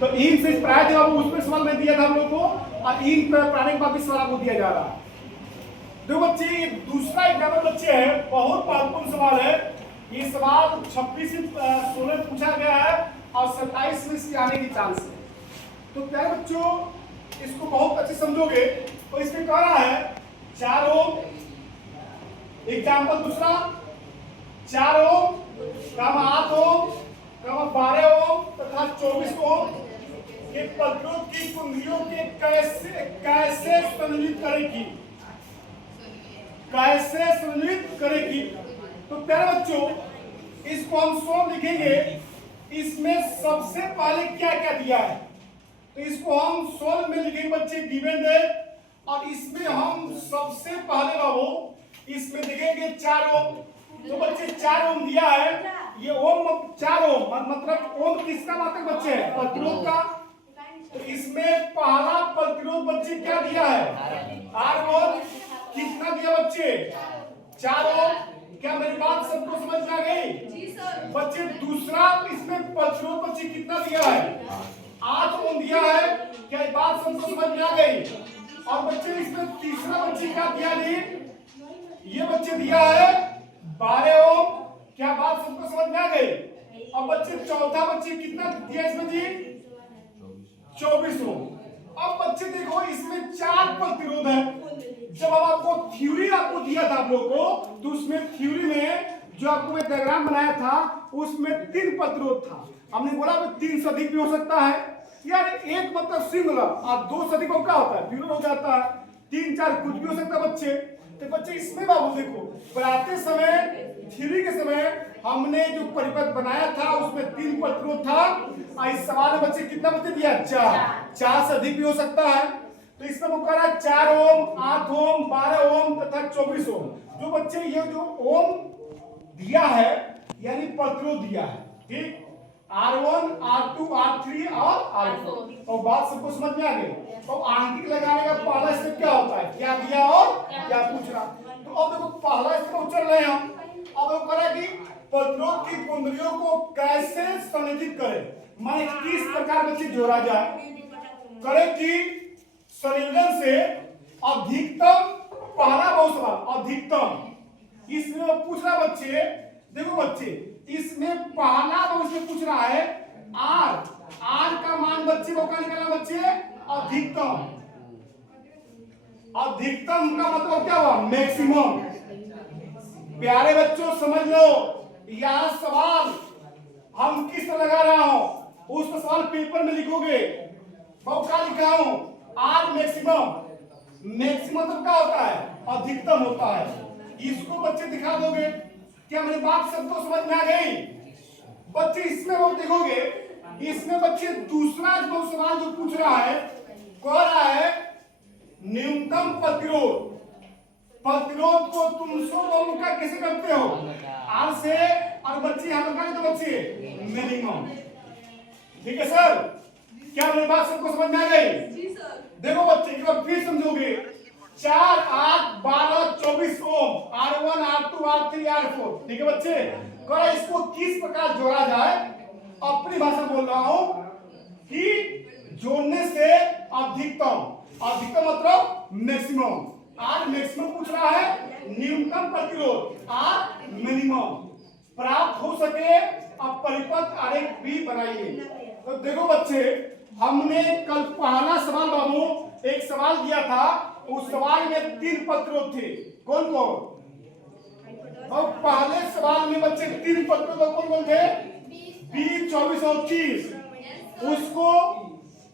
तो इन से प्राय जब उसमें सवाल में दिया था हम लोग को, और इन प्राणी के बाद भी सवाल आपको दिया जा रहा है। तो बच्चे ये दूसरा एग्जाम्पल बच्चे है, बहुत महत्वपूर्ण सवाल है। ये सवाल 26 से 16 पूछा गया है और 27 में इसके आने की चांस है। तो प्यारे बच्चों इसको बहुत अच्छे समझोगे। तो इसमें कह रहा है 4 ओम, एग्जाम्पल दूसरा 4 ओम, 8 ओम, 12 ओम तथा 24 ओम के प्रतिरोध की कुंडलियों के कैसे सम्मिलित करेगी, कैसे सम्मिलित करेगी। तो प्यारे बच्चों इसको हम सॉल्व लिखेंगे। इसमें सबसे पहले क्या क्या दिया है, तो इसको हम सॉल्व में लिखेंगे बच्चे गिवन है। और इसमें हम सबसे पहले बाबू इसमें लिखेंगे 4 ओम। तो बच्चे 4 ओम दिया है, ये ओम 4 ओम मतलब ओम किसका मात्रक बच्चे है, प्रतिरोध का। तो इसमें पहला प्रतिरोध बच्चे क्या दिया है, R1। कितना दिया बच्चे, 4 ओम। क्या मेरी बात सबको समझ में आ गई? जी सर। बच्चे दूसरा इसमें प्रतिरोध बच्चे कितना दिया है, 8 ओम दिया है। क्या ये बात सबको समझ में आ गई? और बच्चे इसमें तीसरा बच्चे क्या दिया नहीं, ये बच्चे दिया है 12 ओम। क्या बात सबको समझ में आ गई? अब बच्चे चौथा बच्चे कितना दिया इसमें जी, 24 ओम। अब बच्चे देखो इसमें 4 प्रतिरोध है। जब आपको थ्योरी आपको दिया था आप लोग को, तो उसमें थ्योरी में जो आपको मैं डायग्राम बनाया था उसमें 3 प्रतिरोध था। हमने बोला 3 से अधिक भी हो सकता है यार, एक मतलब सिंगुलर और 2 से अधिक क्या होता है, प्लूरल हो जाता है। 3 4 कुछ भी हो सकता है बच्चे। तो बच्चे इसमें बाबू देखो पढ़ाते समय थ्योरी के समय हमने जो परिपथ बनाया था उसमें 3 प्रतिरोध था। और इस सवाल में बच्चे कितना बच्चे दिया, 4 से अधिक भी हो सकता है। तो इसमें वो कह रहा है 4 ओम, 8 ओम, 12 ओम तथा 24 ओम। जो बच्चे ये जो ओम दिया है यानी प्रतिरोध दिया है, ठीक, R1, R2, R3 और R4। और बात सबको समझ में आ गई। तो आंकिक लगाने का पहला स्टेप क्या होता है, क्या दिया और क्या पूछ रहा। तो अब देखो पहला स्टेप चल रहे हैं हम। अब वो कह रहा है कि प्रतिरोध की कुंडलियों को कैसे संयोजित करें, माने किस प्रकार बच्चे जोड़ा जाए। करे कि संयोजन से अधिकतम, पहला बहुत सवाल अधिकतम। इसमें वो पूछ रहा बच्चे, देखो बच्चे इसमें पहला वो इसमें पूछ रहा है R का मान बच्चे को क्या निकालना बच्चे, अधिकतम। अधिकतम का मतलब क्या हुआ, मैक्सिमम। प्यारे बच्चों समझ लो, यह सवाल हम किस तरह लगा रहा हूं, उस सवाल पेपर में लिखोगे। बहुत क्या लिखा हूं, R मैक्सिमम। मैक्सिमम तो क्या होता है, अधिकतम होता है। इसको बच्चे दिखा दोगे। क्या मेरी बात सबको समझ में आ गई? बच्चे इसमें वो देखोगे, इसमें बच्चे दूसरा जो सवाल जो पूछ रहा है, कह रहा है न्यूनतम प्रतिरोध। प्रतिरोध को तुम 100 ओम का कैसे करते हो, R से। और बच्चे यहाँ पर तो बच्चे मिनिमम, ठीक है सर। क्या मेरी बात सबको समझ में आ गई? जी सर। देखो बच्चे एक बार फिर समझोगे, 4 8 12 24 ओम, R1 R2 R3 R4, ठीक है बच्चे। कह इसको किस प्रकार जोड़ा जाए, अपनी भाषा बोल रहा हूं कि जोड़ने से अधिकतम, अधिकतम मतलब मैक्सिमम। R मैक्सिमम पूछ रहा है, न्यूनतम प्रतिरोध R मिनिमम प्राप्त हो सके। अब परिपथ आरेख भी बनाइए। तो देखो बच्चे हमने कल पहला सवाल बाबू एक सवाल दिया था, उस सवाल में 3 प्रतिरोध थे। कौन कौन, और पहले सवाल में बच्चे 3 प्रतिरोध कौन कौन थे, 20 24 और 30। उसको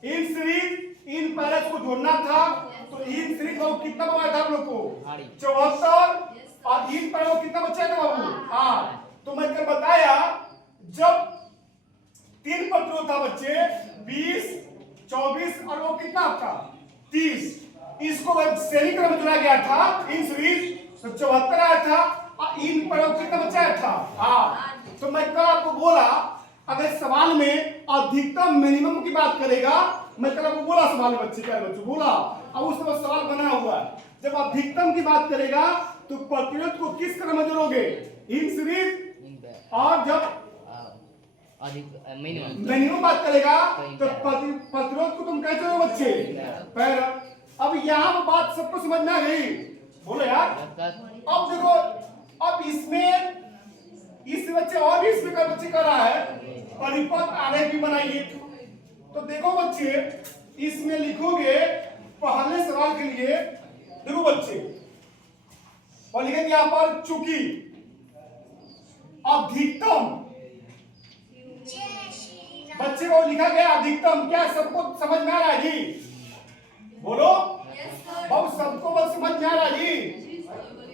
इन सीरीज इन पैरेज को जोड़ना था। तो इन सीरीज को कितना बनाया था हम लोग को, 74। और इन पैरेज को कितना बचा था बाबू, 8। तो मैं कल बताया जब 3 प्रतिरोध था बच्चे 20 24 और वो कितना आपका 30। इसको श्रेणी क्रम में जोड़ा गया था, इन सीरीज तो 74 आया था। और इन पर कितना बचा था, 8। तो मैं कल आपको बोला अगर सवाल में अधिकतम मिनिमम की बात करेगा, मैं कल आपको बोला सवाल में बच्चे, क्या बच्चे बोला। अब उस पर सवाल बना हुआ है, जब अधिकतम की बात करेगा तो प्रतिरोध को किस क्रम में जोड़ोगे, इन सीरीज। और जब अधिक मिनिमम मिनिमम बात करेगा तो प्रतिरोध को तुम कहते हो बच्चे पैरा। अब यहाँ बात सबको समझ में आ गई, बोलो यार। अब देखो, अब इसमें इस बच्चे और भी इसमें का बच्चे कर रहा है परिपथ आलेख भी बनाइए। तो देखो बच्चे, इसमें लिखोगे पहले सवाल के लिए, देखो बच्चे और लिखेंगे यहाँ पर चूंकि अधिकतम, बच्चे को लिखा गया अधिकतम, क्या सबको समझ में आ रहा है जी? बोलो बहुत, सबको बस समझ में आ रहा है जी?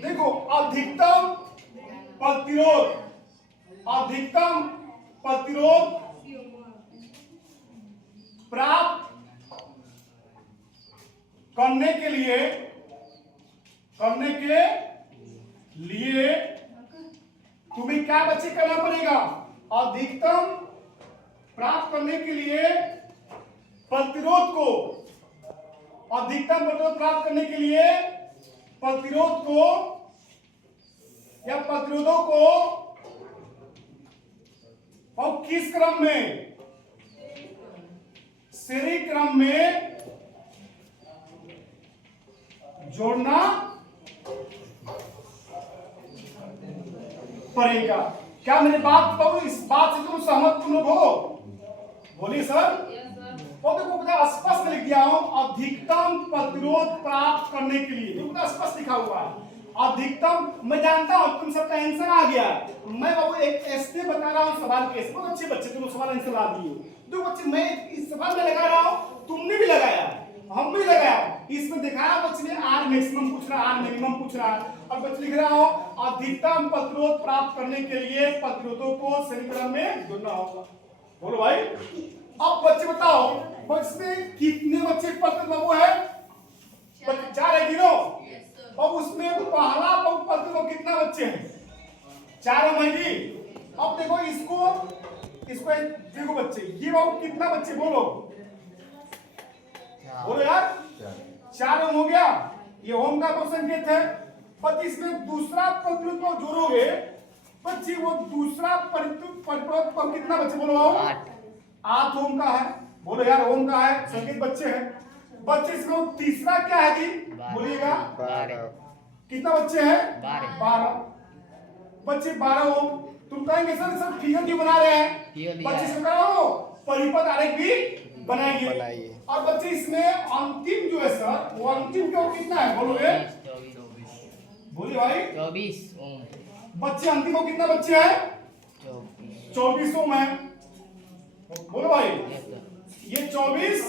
देखो अधिकतम प्रतिरोध, अधिकतम प्रतिरोध प्राप्त करने के लिए तुम्हें क्या बच्चे करना पड़ेगा? अधिकतम प्राप्त करने के लिए प्रतिरोध को, अधिकतम प्रतिरोध प्राप्त करने के लिए प्रतिरोध को या प्रतिरोधों को और किस क्रम में? श्रेणी क्रम में जोड़ना पड़ेगा। क्या मेरी बात कहूं, इस बात से तुम सहमत तुम लोग हो? बोलिए सर। और देखो बता, स्पष्ट लिख दिया हूं, अधिकतम प्रतिरोध प्राप्त करने के लिए, देखो स्पष्ट लिखा हुआ है अधिकतम। मैं जानता हूं तुम सबका आंसर आ गया, मैं बाबू एक ऐसे बता रहा हूं सवाल के, बहुत अच्छे बच्चे तुम सवाल आंसर ला दिए। दो बच्चे मैं इस सवाल में लगा रहा हूं, तुमने भी लगाया, हम भी लगाया। इसमें दिखाया बच्चे ने आर मैक्सिमम पूछ रहा, आर मिनिमम पूछ रहा है, और बच्चे लिख रहा हो अधिकतम प्रतिरोध प्राप्त करने के लिए प्रतिरोधों को श्रेणी क्रम में जोड़ना होगा। बोलो भाई। अब बच्चे बताओ, इसमें कितने बच्चे प्रतिरोध बाबू है? 4 है, गिनो। और उसमें पहला प्रतिरोध कितना बच्चे हैं? 4 है जी। अब देखो इसको देखो बच्चे, ये बाबू कितना बच्चे? बोलो बोलो यार। 4 ओम हो गया, ये ओम का संकेत है। पर इसमें दूसरा प्रतिरोध को जोड़ोगे बच्चे, वो दूसरा प्रतिरोध पर कितना बच्चे? बोलो 8 ओम का है। बोलो यार, ओम का है संकेत बच्चे हैं। बच्चे इसमें तीसरा क्या है जी? बोलिएगा। 12 कितना बच्चे हैं? 12 बच्चे 12 ओम। तुम कहेंगे सर फिगर क्यों बना रहे हैं? बच्चे इसमें करो परिपथ आलेख भी बनाइए। और बच्चे इसमें अंतिम जो है सर, वो अंतिम क्यों कितना है? बोलोगे बोलिए भाई। 24 ओम। बच्चे अंतिम को कितना बच्चे हैं? 24 ओम है। बोलो भाई, ये 24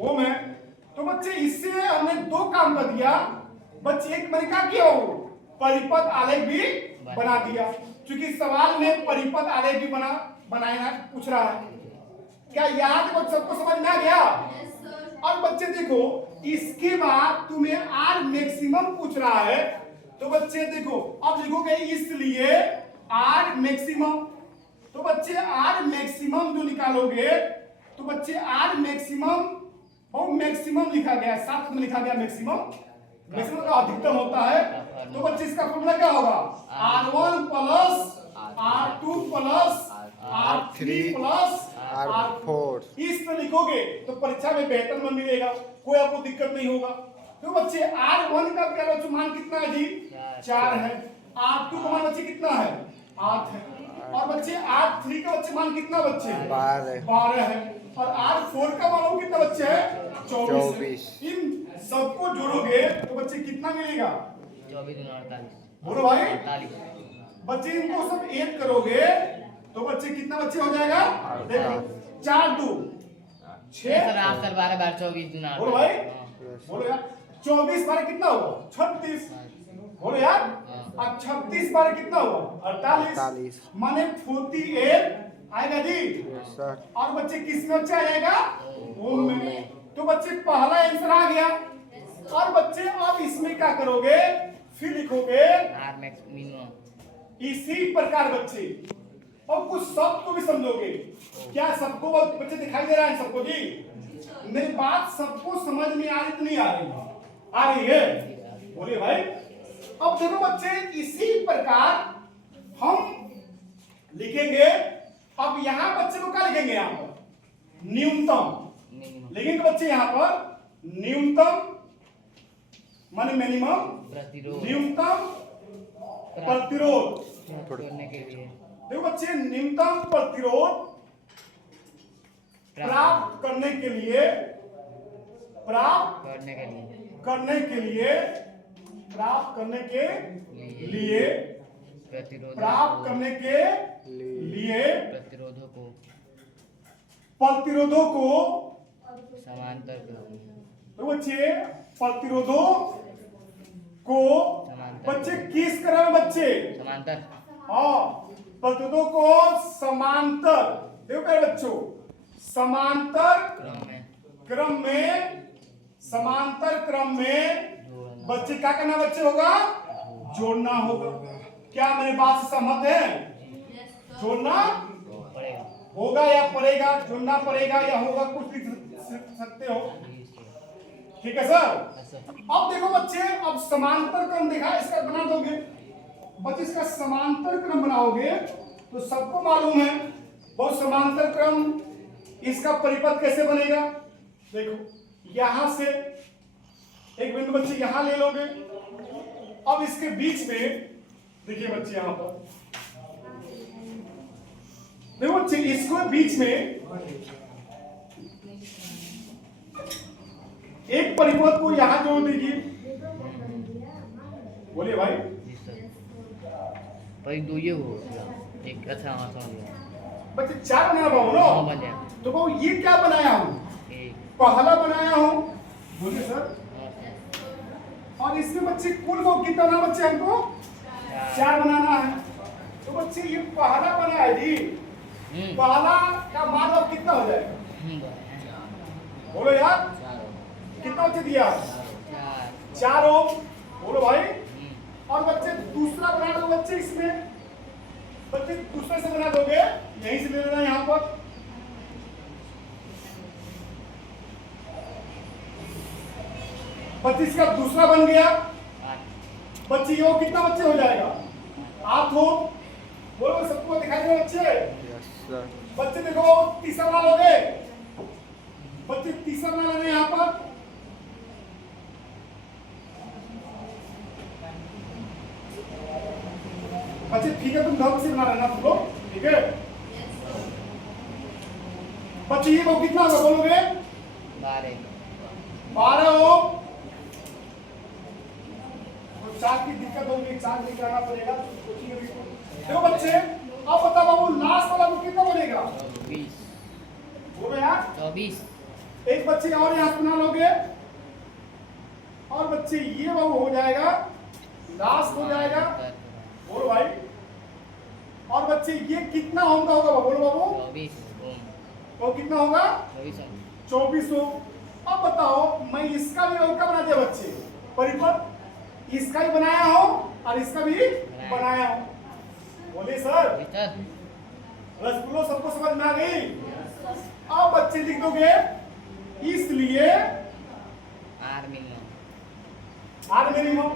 ओम है। तो बच्चे इससे हमने 2 काम कर दिया बच्चे। एक मैंने क्या किया, हो परिपथ आलेख भी बना दिया, क्योंकि सवाल में परिपथ आलेख भी बनाना पूछ रहा है। क्या यहाँ तक सबको समझ में आ गया? और बच्चे देखो, इसके बाद तुम्हें आर मैक्सिमम पूछ रहा है, तो बच्चे देखो अब लिखोगे इसलिए आर मैक्सिमम। तो बच्चे आर मैक्सिमम जो निकालोगे, तो बच्चे आर मैक्सिमम, और मैक्सिमम लिखा गया, साथ में लिखा गया मैक्सिमम। मैक्सिमम का अधिकतम होता है। तो बच्चे इसका फॉर्मूला क्या होगा? R1 plus R2 plus R3 plus R4। इस तरह लिखोगे तो परीक्षा में बेहतर नंबर मिलेगा, कोई आपको दिक्कत नहीं होगा। तो बच्चे R1 का क्या बच्चे मान कितना है जी? 4 है। R2 का मान बच्चे कितना है? 8 है। और बच्चे R3 का बच्चे मान कितना बच्चे? 12 है। और R4 का मान कितना बच्चे है? 24। इन सबको जोड़ोगे तो बच्चे कितना मिलेगा? 24 48। बोलो भाई। 48। बच्चे इनको सब ऐड करोगे तो बच्चे कितना बच्चे हो जाएगा? देखो 4 2 6 सर 8 सर 12 12 24 गुना। बोलो भाई। बोलो यार, 24 12 कितना हुआ? 36। बोलो यार। अब 36 12 कितना हुआ? 48। माने 48 आएगा जी। और बच्चे किस में बच्चे आ जाएगा? ओम में। तो बच्चे पहला आंसर आ गया। और बच्चे अब इसमें क्या करोगे? फिर लिखोगे आर मैक्स मिनिमम। इसी प्रकार बच्चे और कुछ शब्द को भी समझोगे। क्या सबको बच्चे दिखाई दे रहा है सबको जी? मेरी बात सबको समझ में आ रही तो नहीं आ रही? आ रही है? बोलिए भाई। अब देखो बच्चे, इसी प्रकार हम लिखेंगे अब यहाँ बच्चे को क्या लिखेंगे? यहाँ पर न्यूनतम मिनिमम लिखेंगे बच्चे। यहाँ पर न्यूनतम माने मिनिमम, प्रतिरोध न्यूनतम प्रतिरोध। प्राप्त करने के लिए देखो बच्चे, न्यूनतम प्रतिरोध प्राप्त करने के लिए, प्राप्त करने के लिए करने के लिए, प्राप्त करने के लिए, प्रतिरोध प्राप्त करने के लिए प्रतिरोधों को प्रतिरोधों को, समांतर क्रम तो बच्चे प्रतिरोधों को, बच्चे किस क्रम में बच्चे? समांतर हाँ, प्रतिरोधों को समांतर, देखो प्यारे बच्चों, समांतर क्रम में क्रम में, समांतर क्रम में जोड़ना बच्चे क्या करना बच्चे होगा? जोड़ना होगा। क्या मेरे बात से सहमत है? जोड़ना पड़ेगा। होगा या पड़ेगा? जोड़ना पड़ेगा या होगा, कुछ लिख सकते हो। ठीक है सर। अब देखो बच्चे, अब समांतर क्रम देखा, इसका बना दोगे बच्चे, इसका समांतर क्रम बनाओगे तो सबको मालूम है वो समांतर क्रम, इसका परिपथ कैसे बनेगा? देखो यहां से एक बिंदु बच्चे यहां ले लोगे, अब इसके बीच में देखिए बच्चे, यहां पर देखो बच्चे, इसको बीच में एक परिपथ को यहां जोड़ दीजिए। बोलिए भाई। भाई दो ये हो गया एक। अच्छा हाँ समझ गया। बच्चे चार बनाया बाबू हाँ, नो, बन गया। तो बाबू ये क्या बनाया हूं? एक पहला बनाया हूं। बोलिए सर। हाँ, और इसमें बच्चे कुल को कितना बनाना बच्चे? हमको चार बनाना है। तो बच्चे ये पहला बना है जी, पहला का मान अब कितना हो जाएगा? बोलो यार, कितना बच्चे दिया? चार हो। बोलो भाई। और बच्चे दूसरा बना दो बच्चे, इसमें बच्चे दूसरे से बना दोगे, यहीं से ले लेना यहाँ पर। बच्चे इसका दूसरा बन गया बच्चे, ये कितना बच्चे हो जाएगा? 8 हो। बोलो सबको दिखाई दे बच्चे। बच्चे देखो तीसरा बना लोगे बच्चे, तीसरा बना लेना यहाँ पर। बच्चे ठीक है, तुम ढंग से बना लेना तुम लोग, ठीक है बच्चे। ये वो कितना होगा बोलोगे? 12 हो। तो 4 की दिक्कत होगी, 4 लेकर आना पड़ेगा देखो बच्चे। अब बताओ बाबू, लास्ट वाला वो कितना बनेगा? 24 बोलो यार। 24 एक बच्चे और यहाँ बना लोगे, और बच्चे ये बाबू हो जाएगा, लास्ट हो जाएगा। बोलो भाई। और बच्चे ये कितना होगा होगा? बोलो बाबू। 24 तो कितना होगा? 24 हो। अब बताओ, मैं इसका भी और क्या बना दिया बच्चे? परिपथ इसका भी बनाया हो और इसका भी बनाया हो। बोलिए सर। रसगुल्लो सबको समझ में आ गई? अब बच्चे लिख दोगे, इसलिए are minimum are minimum.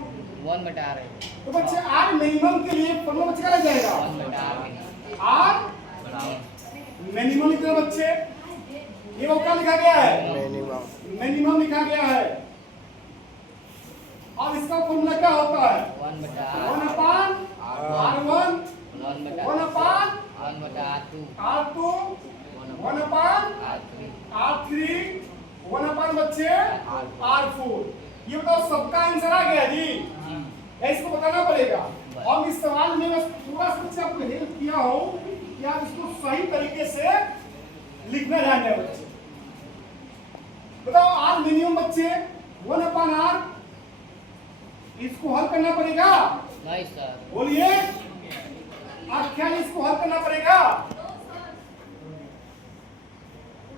1/r है। तो बच्चे आर मिनिमम के लिए फॉर्मूला बच्चे क्या लग जाएगा? 1/r minimum. आर मिनिमम लिखते हैं बच्चे। ये वो क्या लिखा गया है? मिनिमम लिखा गया है। और इसका फॉर्मूला क्या होता है? 1/r 1/r1 1/r2 R2 1/r3 1/r बच्चे R4। ये बताओ सबका आंसर आ गया जी? इसको बताना पड़ेगा। और इस सवाल में बस थोड़ा सा बच्चे आपको हेल्प किया हो कि आप इसको सही तरीके से लिखना जान जाए बच्चे। बताओ आर मिनिमम बच्चे 1/r, इसको हल करना पड़ेगा। नहीं सर। बोलिए, आप क्या इसको हल करना पड़ेगा?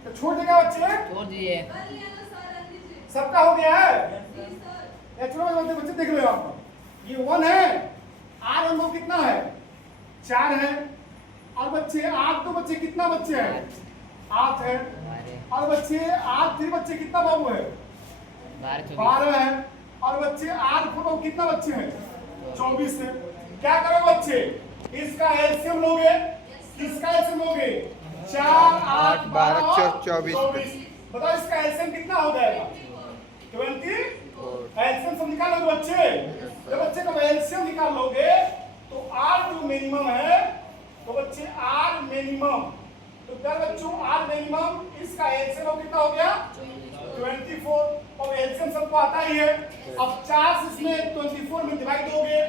तो छोड़ देगा बच्चे? छोड़ दिए। सबका हो गया है? चलो बच्चे देख लो आप, ये 1 है, आर हम लोग कितना है? 4 है। और बच्चे आर तो बच्चे कितना बच्चे हैं? 8 है। और बच्चे R3 बच्चे कितना बाबू है? 12 है। और बच्चे R4 बाबू कितना बच्चे हैं? 24 है। क्या करो बच्चे, इसका एलसीएम लोगे, किसका एलसीएम लोगे 4 8 12 24 बताओ इसका एलसीएम कितना हो जाएगा 20 एलसीएम सब निकाल लोगे बच्चे जब बच्चे का एलसीएम निकाल लोगे तो आर जो मिनिमम है तो बच्चे आर मिनिमम तो क्या बच्चों आर मिनिमम इसका एलसीएम कितना हो गया 24 और एलसीएम सबको आता ही है अब 4 से इसमें 24 में डिवाइड दोगे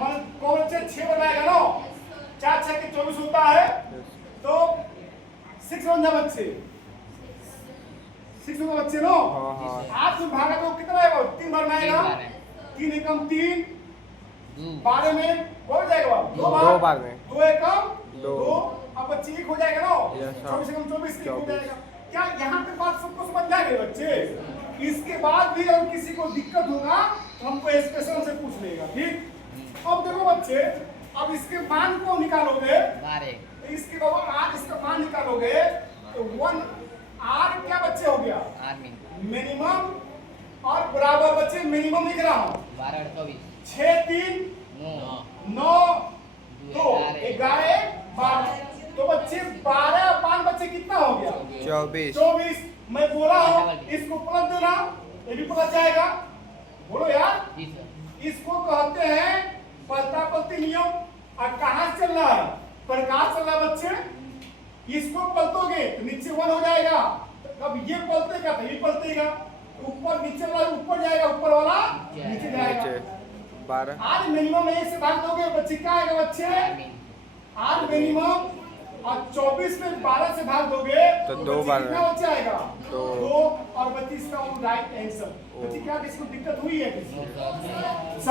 मन कौन बच्चे 6 बनाएगा ना 4 6 के 24 होता है तो 6 बन जा बच्चे 6 होगा बच्चे नो हाँ। 8 से भागा तो कितना आएगा 3 बार में आएगा 3 एकम 3 12 में हो जाएगा 2 बार में 2 एकम 2 दो। अब बच्चे एक हो जाएगा ना Yes, sir। 24 एकम 24 एक हो 24। जाएगा क्या यहाँ पे बात सबको समझ जाएगा बच्चे इसके बाद भी अगर किसी को दिक्कत होगा तो हमको स्पेशल से पूछ लेगा ठीक अब देखो बच्चे अब इसके मान को निकालोगे 12 इसके बाबा आर इसका मान निकालोगे तो 1 आर क्या बच्चे हो गया आर्मी मिनिमम और बराबर बच्चे मिनिमम लिख रहा हूँ 12 24 6 3 9 9 2 11 12 तो बच्चे 12 5 बच्चे कितना हो गया 24 24 मैं बोला हूँ इसको प्लस देना ये भी प्लस जाएगा बोलो यार जी सर इसको कहते हैं पलता-पलती नियम और कहाँ से चल रहा है प्रकाश चल रहा है बच्चे इसको पलटोगे तो नीचे 1 हो जाएगा अब ये पलटेगा तो ये पलटेगा ऊपर नीचे वाला ऊपर जाएगा ऊपर वाला नीचे जाएगा नीचे 12 आज मिनिमम 1 से भाग दोगे बच्चे क्या आएगा बच्चे आर्मी आज मिनिमम और 24 में 12 से भाग दोगे तो बच्चे 2 बार कितना बच्चे आएगा दो। 2 और बच्चे इसका राइट आंसर बच्चे क्या किसी को दिक्कत हुई है किसी नो प्रॉब्लम को?